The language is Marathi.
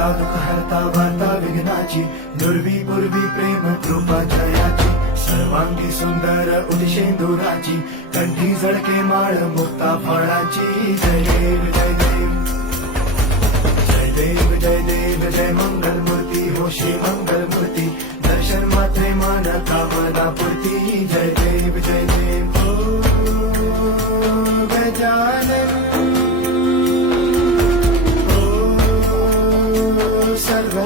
करता दुःख हरता वार्ता विघ्नाची दुर्वी पूर्वी प्रेम कृपा जयाची सर्वांगी सुंदर उदिशेंदुराची कंठी झळके माळ मुक्ता फळाची जय देव जय देव जय देव जय देव जय मंगल मूर्ती होशी मंगल मूर्ती दर्शन मात्रे मन कामना पूर्ती जय देव जय देव गजानन सर्व